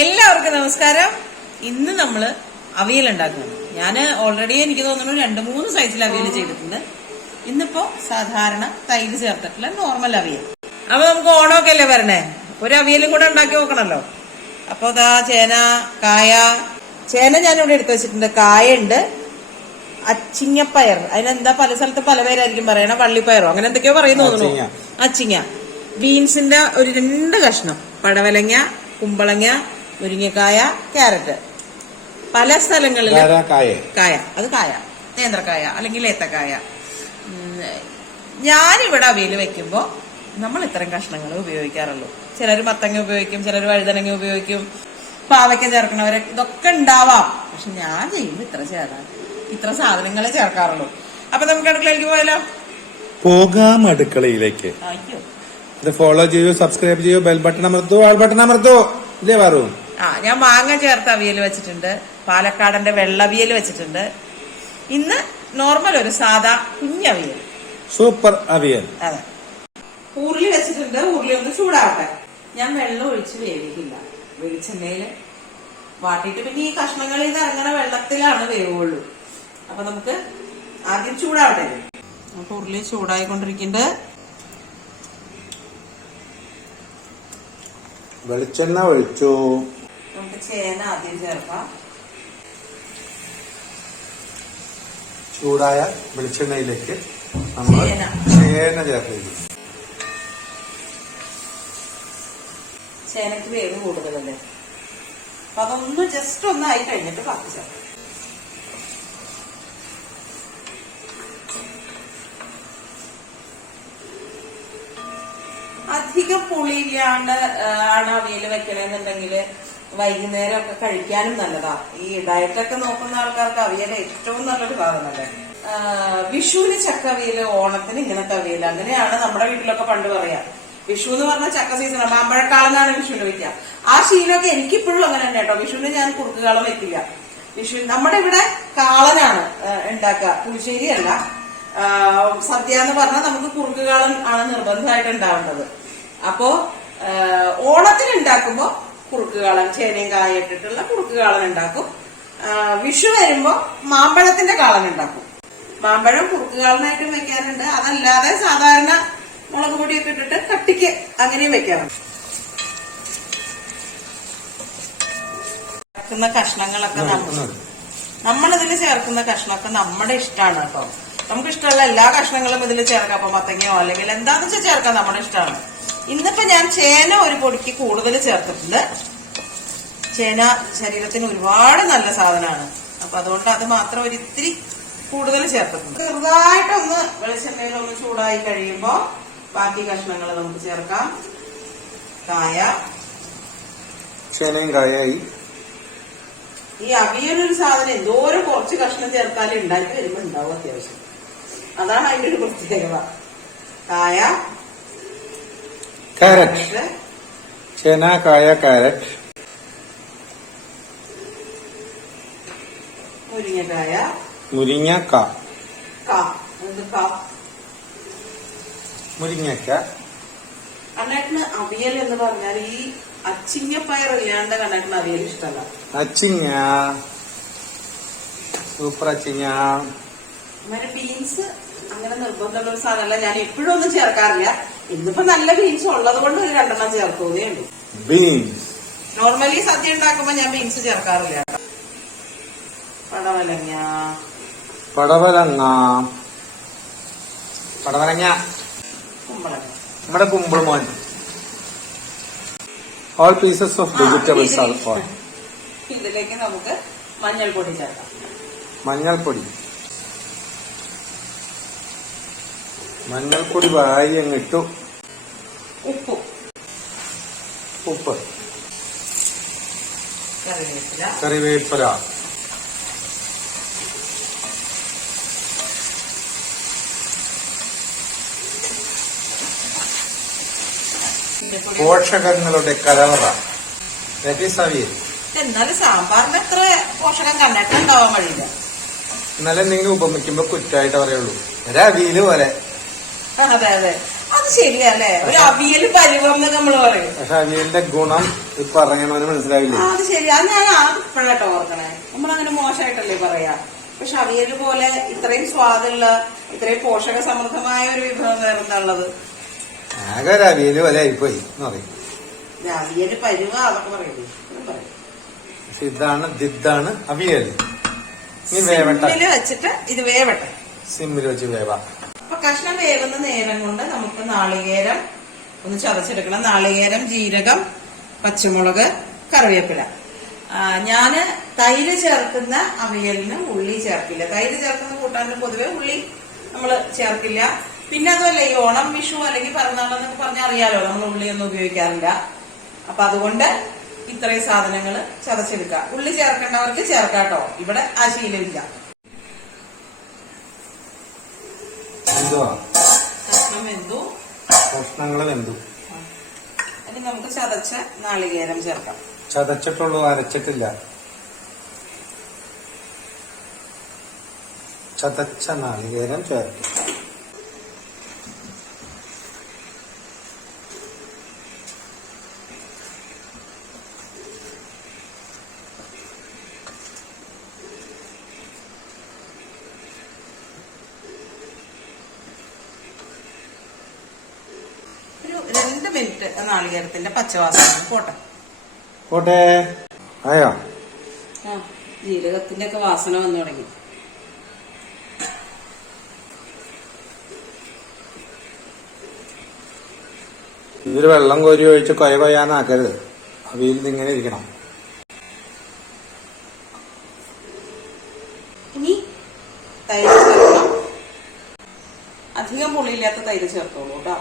എല്ലാവർക്കും നമസ്കാരം. ഇന്ന് നമ്മൾ അവിയൽ ഉണ്ടാക്കുന്നു ഞാൻ ഓൾറെഡി എനിക്ക് തോന്നുന്നു രണ്ട് മൂന്ന് സൈസിൽ അവിയൽ ചെയ്തിട്ടുണ്ട്. ഇന്നിപ്പോ സാധാരണ തൈര് ചേർത്തിട്ടുള്ള നോർമൽ അവിയൽ. അപ്പൊ നമുക്ക് ഓണമൊക്കെ അല്ലേ വരണേ? ഒരു അവിയലും കൂടെ ഉണ്ടാക്കി നോക്കണല്ലോ. അപ്പൊ ഇതാ ചേന കായ. ചേന ഞാനിവിടെ എടുത്തു വെച്ചിട്ടുണ്ട്. കായ ഉണ്ട് അച്ചിങ്ങപ്പയർ. അതിനെന്താ പല സ്ഥലത്ത് പല പേരായിരിക്കും പറയണ? വള്ളിപ്പയറോ? അങ്ങനെ എന്തൊക്കെയോ പറയുന്നു തോന്നുന്നു. അച്ചിങ്ങ. ബീൻസിന്റെ ഒരു രണ്ട് കഷ്ണം. പടവലങ്ങ കുമ്പളങ്ങ മുരിങ്ങക്കായ ക്യാരറ്റ്. പല സ്ഥലങ്ങളിൽ കായ. അത് കായ. നേന്ത്രക്കായ അല്ലെങ്കിൽ ഏത്തക്കായ. ഞാനിവിടെ അവയിൽ വെക്കുമ്പോൾ നമ്മൾ ഇത്തരം കഷ്ണങ്ങൾ ഉപയോഗിക്കാറുള്ളൂ. ചിലർ മത്തങ്ങ ഉപയോഗിക്കും ചിലർ വഴുതനങ്ങ ഉപയോഗിക്കും. പാവയ്ക്ക ചേർക്കണവരെ ഇതൊക്കെ ഉണ്ടാവാം. പക്ഷെ ഞാൻ ചെയ്യുമ്പോൾ ഇത്ര ചേരാ. ഇത്ര സാധനങ്ങളെ ചേർക്കാറുള്ളൂ. അപ്പൊ നമുക്ക് അടുക്കളയിലേക്ക് പോയാലോ? പോകാം അടുക്കളയിലേക്ക്. അയ്യോ. ഇത് ഫോളോ ചെയ്യൂ സബ്സ്ക്രൈബ് ചെയ്യൂ ബെൽ ബട്ടൺ അമർത്തൂ ആൾ ബട്ടൺ അമർത്തൂ. ഇല്ലേ പറൂ ആ ഞാൻ മാങ്ങ ചേർത്ത് അവിയൽ വെച്ചിട്ടുണ്ട്. പാലക്കാടന്റെ വെള്ളവിയൽ വെച്ചിട്ടുണ്ട്. ഇന്ന് നോർമൽ ഒരു സാധാ കുഞ്ഞവിയൽ സൂപ്പർ അവിയൽ. അതെ. ഉരുളി വെച്ചിട്ടുണ്ട്. ഉരുളി ഒന്ന് ചൂടാവട്ടെ. ഞാൻ വെള്ളം ഒഴിച്ച് വേവിക്കില്ല. വെളിച്ചെണ്ണയിൽ വാട്ടിയിട്ട് പിന്നെ ഈ കഷ്ണങ്ങളിൽ നിന്ന് ഇറങ്ങണ വെള്ളത്തിലാണ് വേവുള്ളൂ. അപ്പൊ നമുക്ക് ആദ്യം ചൂടാവട്ടെ. നമുക്ക് ഉരുളി ചൂടായിക്കൊണ്ടിരിക്കുന്നുണ്ട്. വെളിച്ചെണ്ണ ഒഴിച്ചു. നമുക്ക് ചേന ആദ്യം ചേർക്കാം. ചൂടായ വെളിച്ചെണ്ണയിലേക്ക് നമ്മൾ ചേന. ചേർക്കുന്നു ചേനക്ക് വേവ് കൂടുതലല്ലേ? അപ്പൊ അതൊന്ന് ജസ്റ്റ് ഒന്ന് ആയി കഴിഞ്ഞിട്ട് ബാക്കി ചേർക്കാം. അധികം പുളിയില്ലാണ്ട് ആണ് അവിയൽ വെക്കണമെന്നുണ്ടെങ്കിൽ വൈകുന്നേരം ഒക്കെ കഴിക്കാനും നല്ലതാ. ഈ ഡയറ്റൊക്കെ നോക്കുന്ന ആൾക്കാർക്ക് അവിയൽ ഏറ്റവും നല്ലൊരു സാധനമല്ലേ വിഷുവിന് ചക്ക ഓണത്തിന് ഇങ്ങനത്തെ അവിയൽ അങ്ങനെയാണ് നമ്മുടെ വീട്ടിലൊക്കെ പണ്ട് പറയാ. വിഷു എന്ന് പറഞ്ഞ ചക്ക സീസൺ മാമ്പഴക്കാളെന്നാണ് വിഷുവിന് വയ്ക്കുക ആ ശീലമൊക്കെ എനിക്കിപ്പോഴും അങ്ങനെ തന്നെ കേട്ടോ. വിഷുവിന് ഞാൻ കുറുക്കുകാളം വെക്കില്ല. വിഷു നമ്മുടെ ഇവിടെ കാളനാണ് ഉണ്ടാക്കുക. പുളിശ്ശേരി അല്ല. സദ്യ എന്ന് പറഞ്ഞാൽ നമുക്ക് കുറുക്കുകാളൻ ആണ് നിർബന്ധമായിട്ട് ഉണ്ടാവേണ്ടത്. അപ്പോ ഓണത്തിന് ഓണത്തിന് ഉണ്ടാക്കുമ്പോ കുറുക്കുകാളൻ ചേനയും കായ ഇട്ടിട്ടുള്ള കുറുക്കുകാളൻ ഉണ്ടാക്കും. വിഷു വരുമ്പോൾ മാമ്പഴത്തിന്റെ കാളൻ ഉണ്ടാക്കും. മാമ്പഴം കുറുക്കുകാളനായിട്ടും വെക്കാറുണ്ട്. അതല്ലാതെ സാധാരണ മുളക് പൊടിയൊക്കെ ഇട്ടിട്ട് കട്ടിക്ക് അങ്ങനെയും വെക്കാറുണ്ട്. ചേർക്കുന്ന കഷ്ണങ്ങളൊക്കെ നമ്മൾ നമ്മളിതിൽ ചേർക്കുന്ന കഷ്ണമൊക്കെ നമ്മുടെ ഇഷ്ടമാണ് കേട്ടോ. നമുക്ക് ഇഷ്ടമുള്ള എല്ലാ കഷ്ണങ്ങളും ഇതിൽ ചേർക്കാം. അപ്പൊ മത്തങ്ങയോ അല്ലെങ്കിൽ എന്താണെന്ന് വെച്ചാൽ ചേർക്കാം. നമ്മുടെ ഇഷ്ടമാണ് ഇന്നിപ്പോ ഞാൻ ചേന ഒരു പൊടിക്ക് കൂടുതൽ ചേർത്തിട്ടുണ്ട്. ചേന ശരീരത്തിന് ഒരുപാട് നല്ല സാധനമാണ്. അപ്പൊ അതുകൊണ്ട് അത് മാത്രം ഒരു ഇത്തിരി കൂടുതൽ ചേർത്തിട്ടുണ്ട്. ചെറുതായിട്ടൊന്ന് വെളിച്ചെണ്ണയിൽ ഒന്ന് ചൂടായി കഴിയുമ്പോ ബാക്കി കഷ്ണങ്ങൾ നമുക്ക് ചേർക്കാം. കായ. ചേനയും കായായി. ഈ അവിയലൊരു സാധനം എന്തോരം കുറച്ച് കഷ്ണം ചേർത്താലും ഉണ്ടാക്കി വരുമ്പോ ഉണ്ടാവും അത്യാവശ്യം. അതാണ് അതിന്റെ ഒരു പ്രത്യേകത. കായ. കാരറ്റ് ചേന കായ കാരറ്റ് മുരിങ്ങക്കായ മുരിങ്ങക്ക മുരിങ്ങക്ക കണ്ണേട്ടിന് അവിയൽ എന്ന് പറഞ്ഞാൽ ഈ അച്ചിങ്ങപ്പയർ ഇല്ലാണ്ട് കണ്ണേട്ടിന് അവിയൽ ഇഷ്ടമല്ല അച്ചിങ്ങ. സൂപ്പർ അച്ചിങ്ങ. ബീൻസ് അങ്ങനെ നിർബന്ധമുള്ള ഒരു സാധനമല്ല. ഞാൻ എപ്പോഴും ഒന്നും ചേർക്കാറില്ല. ഇന്നിപ്പോ നല്ല ബീൻസ് ഉള്ളത് കൊണ്ട് ഒരു രണ്ടെണ്ണം ചേർക്കുന്നേ ഉള്ളൂ. ബീൻസ് നോർമലി സദ്യ ഉണ്ടാക്കുമ്പോ ഞാൻ ബീൻസ് ചേർക്കാറില്ല. പടവലങ്ങ. പടവലങ്ങ. പടവലങ്ങ. കുമ്പളങ്ങ. നമ്മുടെ കുമ്പളമോൻ all pieces of vegetables are for ഇതിലേക്ക് നമുക്ക് മഞ്ഞൾപ്പൊടി ചേർക്കാം. മഞ്ഞൾപ്പൊടി. മഞ്ഞൾപ്പൊടി വാരി അങ്ങ് ഇട്ടു. ഉപ്പ്. ഉപ്പ്. കറിവേപ്പില. പോഷകങ്ങളുടെ കലവറ. എന്നാലും സാമ്പാറിന്റെ എത്ര പോഷകം കണ്ടിട്ടുണ്ടാവാൻ വഴിയില്ല. എന്നാലും നിങ്ങൾ ഉപമിക്കുമ്പോ കുറ്റായിട്ട് പറയുള്ളൂ. ഒരവിയിൽ പോലെ. അതെ അതെ. അത് ശരിയല്ലേ ഒരു അവിയൽ പരുവം എന്ന് നമ്മൾ പറയും. പക്ഷെ അവിയലിന്റെ ഗുണം ഇപ്പൊ പറയണവന് മനസ്സിലാവില്ലേ? അത് ശരി അത് ഞാൻ ഇപ്പോഴാട്ടോ ഓർക്കണേ. നമ്മളങ്ങനെ മോശമായിട്ടല്ലേ പറയാ. പക്ഷെ അവിയൽ പോലെ ഇത്രയും സ്വാദുള്ള ഇത്രയും പോഷക സമൃദ്ധമായ ഒരു വിഭവം വേറെ എന്താ ഉള്ളത്? ആകെ ഒരു അവിയൽ പോലെ ആയിപ്പോയി എന്ന് പറയും. ഇത് അവിയൽ പരുവ അതൊക്കെ പറയില്ലേ പറയും. പക്ഷെ ഇതാണ് ദിദ്ദാണ് അവിയൽ. ഇനി വേവട്ടെ. സിമ്മിൽ വെച്ചിട്ട് ഇത് വേവട്ടെ. സിമ്മിൽ വെച്ച് വേവ. അപ്പൊ കഷ്ണം വേവുന്ന നേരം കൊണ്ട് നമുക്ക് നാളികേരം ഒന്ന് ചതച്ചെടുക്കണം. നാളികേരം ജീരകം പച്ചമുളക് കറിവേപ്പില. ഞാൻ തൈര് ചേർക്കുന്ന അവിയലിന് ഉള്ളി ചേർക്കില്ല. തൈര് ചേർക്കുന്ന കൂട്ടാനും പൊതുവെ ഉള്ളി നമ്മൾ ചേർക്കില്ല. പിന്നെ അതുമല്ല ഈ ഓണം വിഷു അല്ലെങ്കിൽ പിറന്നാളെന്നൊക്കെ പറഞ്ഞാൽ അറിയാലോ നമ്മൾ ഉള്ളിയൊന്നും ഉപയോഗിക്കാറില്ല. അപ്പൊ അതുകൊണ്ട് ഇത്രയും സാധനങ്ങൾ ചതച്ചെടുക്കുക. ഉള്ളി ചേർക്കേണ്ടവർക്ക് ചേർക്കാട്ടോ. ഇവിടെ ആ ശീലമില്ല വെന്തു. കഷ്ണങ്ങൾ വെന്തു. ഇനി നമുക്ക് ചതച്ച നാളികേരം ചേർക്കാം. ചതച്ചിട്ടുള്ളൂ അരച്ചിട്ടില്ല. ചതച്ച നാളികേരം ചേർക്കും ഒരു രണ്ട് മിനിറ്റ് നാളികേരത്തിന്റെ പച്ചവാസന പോട്ടെ. പോട്ടെ. ആയോ? ആ ജീരകത്തിന്റെ ഒക്കെ വാസന വന്നു തുടങ്ങി. ഇതിൽ വെള്ളം കോരി ഒഴിച്ച് കൊയ കൊയ്യാന്നാക്കരുത് അവിയിൽ ഇങ്ങനെ ഇരിക്കണം. ഇനി തൈര് ചേർക്കണം. അധികം പുളിയില്ലാത്ത തൈര് ചേർത്തോളൂ കേട്ടോ.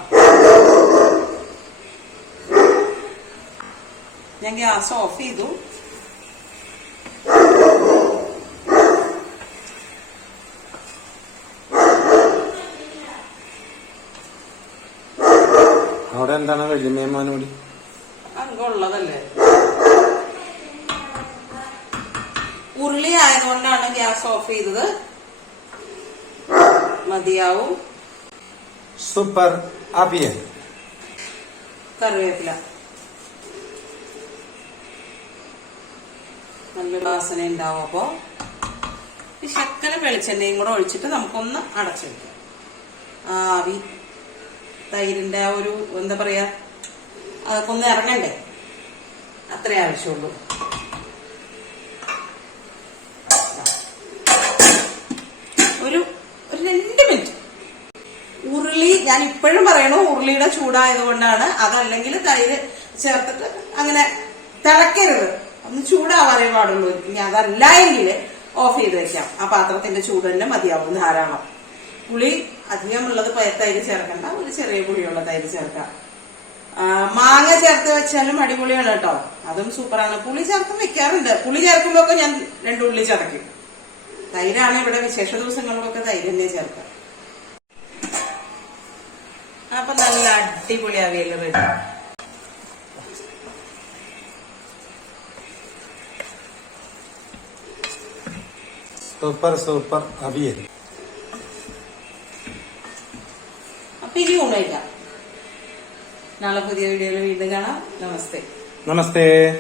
ഞാൻ ഗ്യാസ് ഓഫ് ചെയ്തു. അവിടെ എന്താണ് വെള്ളിമേമോനൂടി അങ്ങുള്ളതല്ലേ ഉരുളി ആയതുകൊണ്ടാണ് ഗ്യാസ് ഓഫ് ചെയ്തത്. മതിയാവും. സൂപ്പർ. അഭിയൻ. കറിവേപ്പില. നല്ലൊരു വാസന ഉണ്ടാവും അപ്പോ ഈ ശക്കര വെളിച്ചെണ്ണയും കൂടെ ഒഴിച്ചിട്ട് നമുക്കൊന്ന് അടച്ചു വെക്കാം. ആ ആവി തൈരിന്റെ ആ ഒരു എന്താ പറയാ അതൊക്കെ ഒന്ന് ഇറങ്ങണ്ടേ? അത്രേ ആവശ്യമുള്ളൂ. ഒരു ഒരു രണ്ട് മിനിറ്റ്. ഉരുളി ഞാൻ ഇപ്പോഴും പറയണു ഉരുളിയുടെ ചൂടായതുകൊണ്ടാണ് അതല്ലെങ്കിൽ തൈര് ചേർത്തിട്ട് അങ്ങനെ തിളക്കരുത്. ഒന്ന് ചൂടാവാനേ പാടുള്ളൂ. ഇനി അതല്ല എങ്കിൽ ഓഫ് ചെയ്ത് വെക്കാം. ആ പാത്രത്തിന്റെ ചൂട് തന്നെ മതിയാവും ധാരാളം. പുളി അധികമുള്ളത് തൈര് ചേർക്കണ്ട. ഒരു ചെറിയ പുളിയുള്ള തൈര് ചേർക്കാം. മാങ്ങ ചേർത്ത് വെച്ചാലും അടിപൊളിയാണ് കേട്ടോ. അതും സൂപ്പറാണ്. പുളി ചേർത്ത് വെക്കാറുണ്ട്. പുളി ചേർക്കുമ്പോ ഒക്കെ ഞാൻ രണ്ട് ഉള്ളി ചതയ്ക്കും. തൈരാണ് ഇവിടെ വിശേഷ ദിവസങ്ങളിലൊക്കെ തൈര് തന്നെ ചേർക്കുക. അപ്പൊ നല്ല അടിപൊളി അവിയൽ റെഡി. സൂപ്പർ സൂപ്പർ അവിയൽ. അപ്പൊ ഇനി ഊണയിക്കാം നാളെ പുതിയ വീഡിയോയിൽ വീണ്ടും കാണാം. നമസ്തേ. നമസ്തേ.